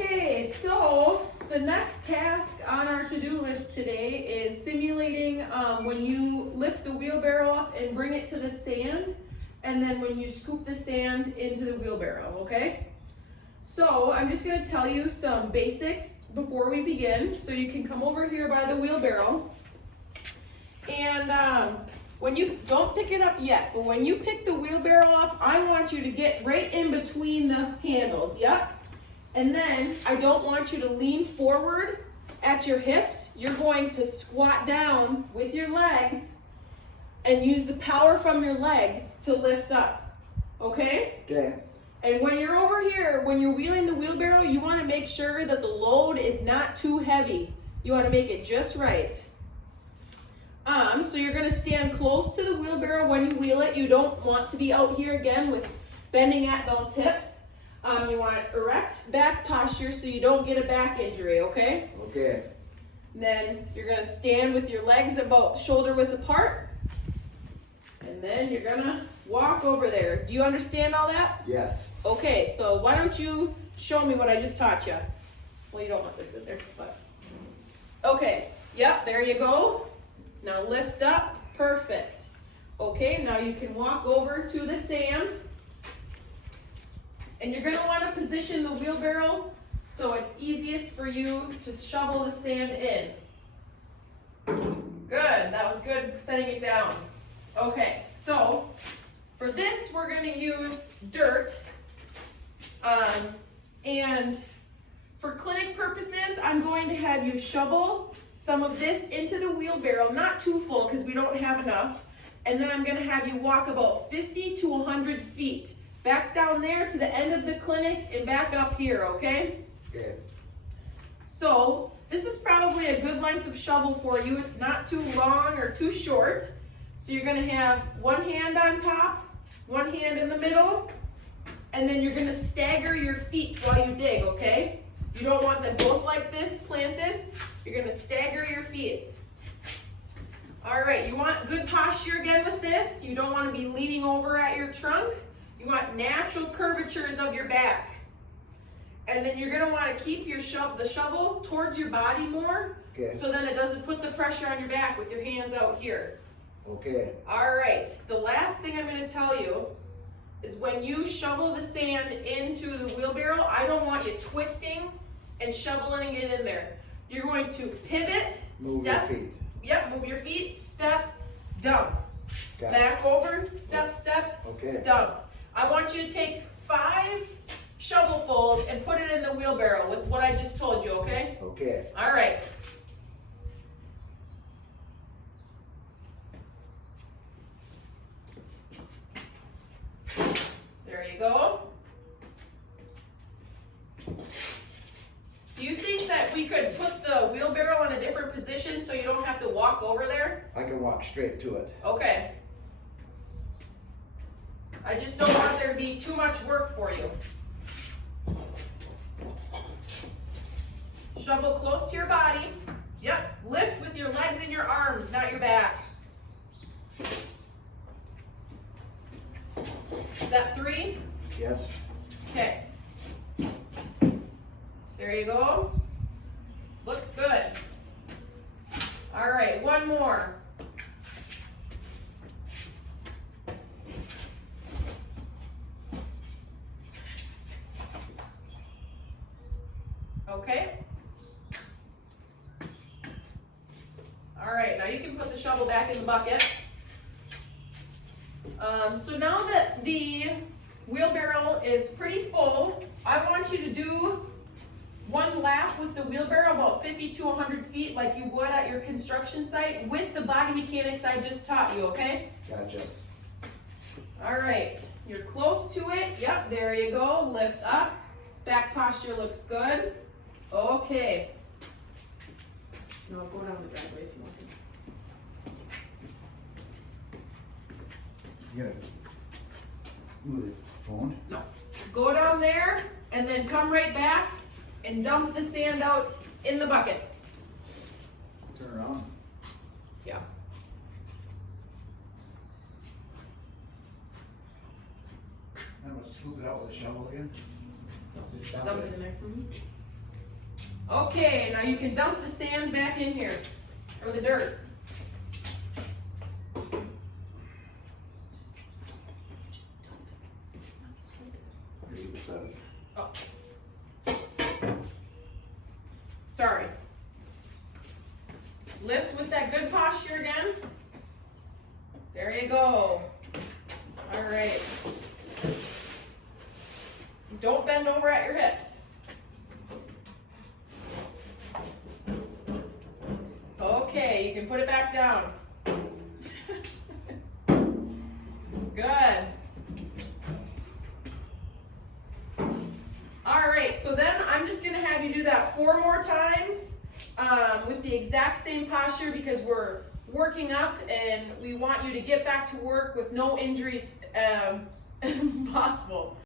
Okay, so the next task on our to-do list today is simulating when you lift the wheelbarrow up and bring it to the sand, and then when you scoop the sand into the wheelbarrow, okay? So I'm just gonna tell you some basics before we begin, so you can come over here by the wheelbarrow. And when you, don't pick it up yet, but when you pick the wheelbarrow up, I want you to get right in between the handles, yep. And then I don't want you to lean forward at your hips. You're going to squat down with your legs and use the power from your legs to lift up, okay? Okay. And when you're over here, when you're wheeling the wheelbarrow, you want to make sure that the load is not too heavy. You want to make it just right. So you're going to stand close to the wheelbarrow when you wheel it. You don't want to be out here again with bending at those hips. You want erect back posture so you don't get a back injury, okay? Okay. Then you're going to stand with your legs about shoulder width apart. And then you're going to walk over there. Do you understand all that? Yes. Okay, so why don't you show me what I just taught you? Well, you don't want this in there, but. Okay, yep, there you go. Now lift up, perfect. Okay, now you can walk over to the sand. And you're gonna wanna position the wheelbarrow so it's easiest for you to shovel the sand in. Good, that was good setting it down. Okay, so for this we're gonna use dirt. And for clinic purposes, I'm going to have you shovel some of this into the wheelbarrow, not too full because we don't have enough. And then I'm gonna have you walk about 50 to 100 feet. Back down there to the end of the clinic and back up here, okay? Okay. So this is probably a good length of shovel for you. It's not too long or too short. So you're gonna have one hand on top, one hand in the middle, and then you're gonna stagger your feet while you dig, okay? You don't want them both like this planted. You're gonna stagger your feet. All right, you want good posture again with this. You don't wanna be leaning over at your trunk. You want natural curvatures of your back. And then you're gonna wanna keep your the shovel towards your body more, Okay. so then it doesn't put the pressure on your back with your hands out here. Okay. All right, the last thing I'm gonna tell you is when you shovel the sand into the wheelbarrow, I don't want you twisting and shoveling it in there. You're going to pivot, Move step. your feet. Yep, move your feet, step, dump. Got it. Back over, step, step, Okay. dump. I want you to take 5 shovelfuls and put it in the wheelbarrow with what I just told you, okay? Okay. All right. There you go. Do you think that we could put the wheelbarrow in a different position so you don't have to walk over there? I can walk straight to it. Okay. I just don't want there to be too much work for you. Shovel close to your body. Yep, lift with your legs and your arms, not your back. Is that 3? Yes. Okay. There you go. Looks good. All right, one more. Okay. All right, now you can put the shovel back in the bucket. So now that the wheelbarrow is pretty full, I want you to do one lap with the wheelbarrow about 50 to 100 feet like you would at your construction site with the body mechanics I just taught you, okay? Gotcha. All right, you're close to it. Yep, there you go. Lift up. Back posture looks good. Okay. No, go down the driveway if you want to. You gotta move the phone. No. Go down there and then come right back and dump the sand out in the bucket. Turn around. Yeah. I'm gonna scoop it out with a shovel again. No, Just dump dump it. it in there. Okay, now you can dump the sand back in here, or the dirt. Either side. Oh. Sorry. Lift with that good posture again. There you go. All right. Don't bend over at your hips. Okay, you can put it back down. Good. All right, so then I'm just gonna have you do that 4 more times with the exact same posture because we're working up and we want you to get back to work with no injuries possible.